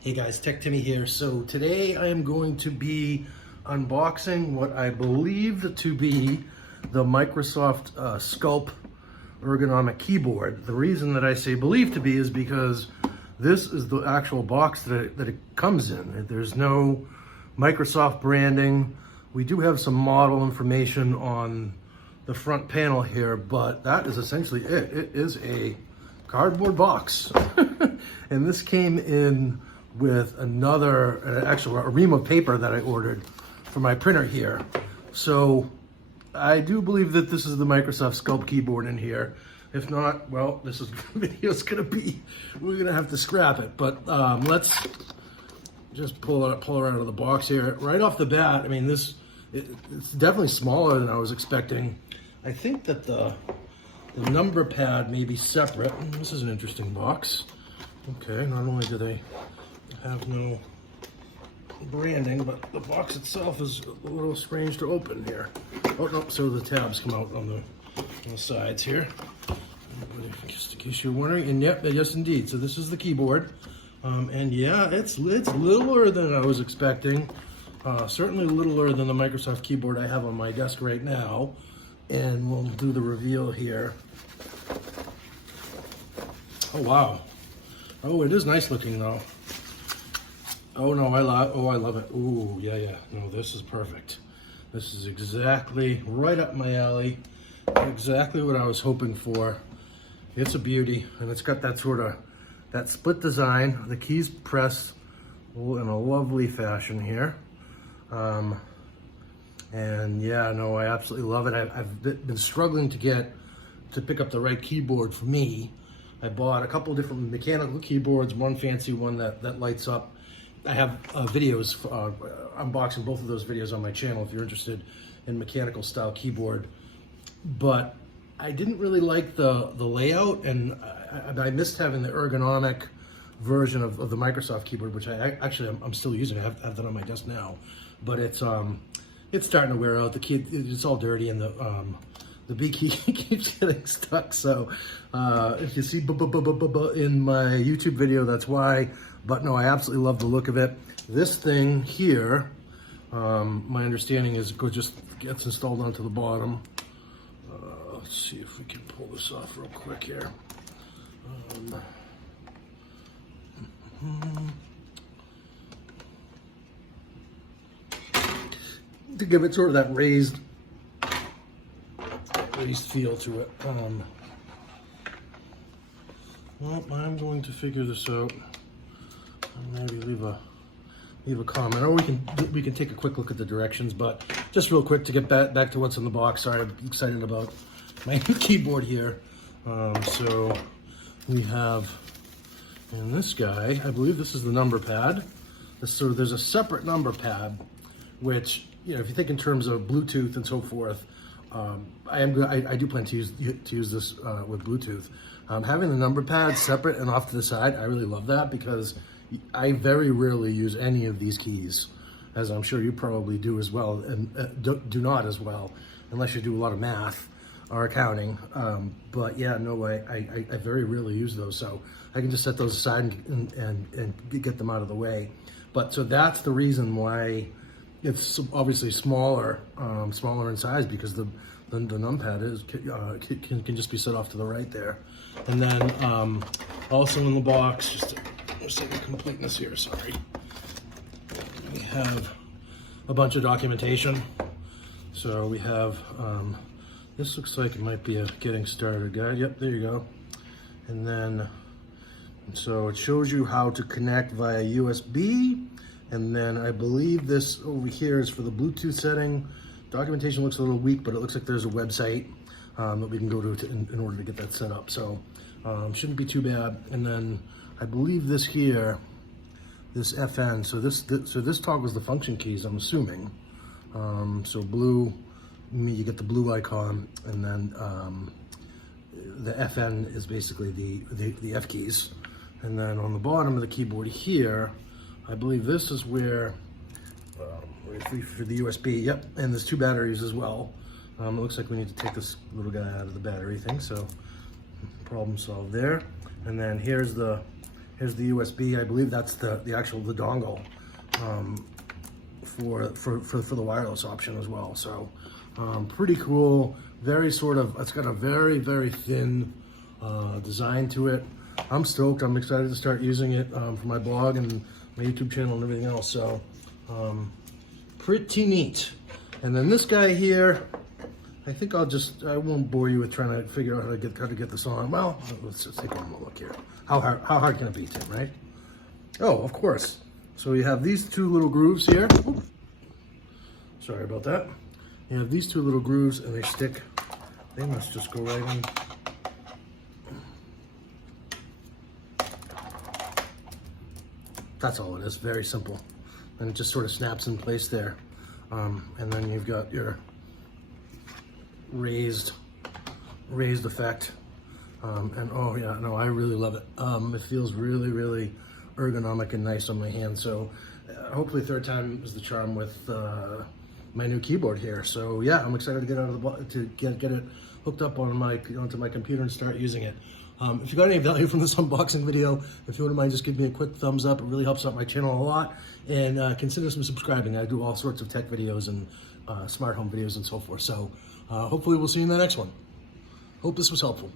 Hey guys, Tech Timmy here. So today I am going to be unboxing what I believe to be the Microsoft Sculpt ergonomic keyboard. The reason that I say believe to be is because this is the actual box that it comes in. There's no Microsoft branding. We do have some model information on the front panel here, but that is essentially it. It is a cardboard box. And this came in with another, actually a ream of paper that I ordered for my printer here. So I do believe that this is the Microsoft Sculpt keyboard in here. If not, well, this is video's gonna be, we're gonna have to scrap it. But let's just pull her out of the box here. Right off the bat, I mean, it's definitely smaller than I was expecting. I think that the number pad may be separate. This is an interesting box. Okay, not only do they have no branding, but the box itself is a little strange to open here. Oh no, so the tabs come out on the sides here. Just in case you're wondering, and yep, yes indeed. So this is the keyboard, and yeah, it's littler than I was expecting. Certainly littler than the Microsoft keyboard I have on my desk right now. And we'll do the reveal here. Oh wow! Oh, it is nice looking though. Oh no, I love it. Ooh, yeah. No, this is perfect. This is exactly right up my alley. Exactly what I was hoping for. It's a beauty, and it's got that sort of that split design. The keys press in a lovely fashion here. And yeah, no, I absolutely love it. I've been struggling to pick up the right keyboard for me. I bought a couple different mechanical keyboards, one fancy one that lights up. I have videos, unboxing both of those videos on my channel if you're interested in mechanical style keyboard. But I didn't really like the layout, and I missed having the ergonomic version of the Microsoft keyboard, which I'm still using. I have that on my desk now, but it's starting to wear out. The key, it's all dirty, and the B key keeps getting stuck. So if you see in my YouTube video, that's why. But no, I absolutely love the look of it. This thing here, my understanding is just gets installed onto the bottom. Let's see if we can pull this off real quick here. To give it sort of that raised feel to it. Well, I'm going to figure this out and maybe leave a comment, or we can take a quick look at the directions. But just real quick to get back to what's in the box. Sorry, I'm excited about my new keyboard here. So we have in this guy, I believe this is the number pad. So there's a separate number pad, which, you know, if you think in terms of Bluetooth and so forth, I do plan to use this with Bluetooth. Having the number pad separate and off to the side, I really love that, because I very rarely use any of these keys, as I'm sure you probably do as well, and do not as well, unless you do a lot of math or accounting. But yeah, no, I very rarely use those, so I can just set those aside and get them out of the way. But so that's the reason why it's obviously smaller in size, because the numpad can just be set off to the right there. And then also in the box, just for sake of completeness here, sorry, we have a bunch of documentation. So we have this looks like it might be a getting started guide. Yep, there you go. And then so it shows you how to connect via USB. And then I believe this over here is for the Bluetooth setting. Documentation looks a little weak, but it looks like there's a website that we can go to in order to get that set up. So shouldn't be too bad. And then I believe this here, this FN. So this toggles the function keys, I'm assuming. So blue, you get the blue icon, and then the FN is basically the F keys. And then on the bottom of the keyboard here, I believe this is where, for the USB, yep, and there's two batteries as well. It looks like we need to take this little guy out of the battery thing, so problem solved there. And then here's the Here's the USB. I believe that's the dongle for the wireless option as well. So pretty cool. Very sort of, it's got a very, very thin design to it. I'm stoked. I'm excited to start using it for my blog and my YouTube channel and everything else. So pretty neat. And then this guy here, I think I won't bore you with trying to figure out how to get this on. Well, let's just take one look here. How hard can it be, Tim, right? Oh, of course. So you have these two little grooves here. Oops. Sorry about that. You have these two little grooves and they stick. They must just go right in. That's all it is, very simple. And it just sort of snaps in place there. And then you've got your raised effect. And oh yeah, no, I really love it. It feels really, really ergonomic and nice on my hand. So hopefully third time is the charm with my new keyboard here. So yeah, I'm excited to get out of the get it hooked up onto my computer and start using it. If you got any value from this unboxing video, if you wouldn't mind, just give me a quick thumbs up. It really helps out my channel a lot. And consider some subscribing. I do all sorts of tech videos and smart home videos and so forth. So hopefully we'll see you in the next one. Hope this was helpful.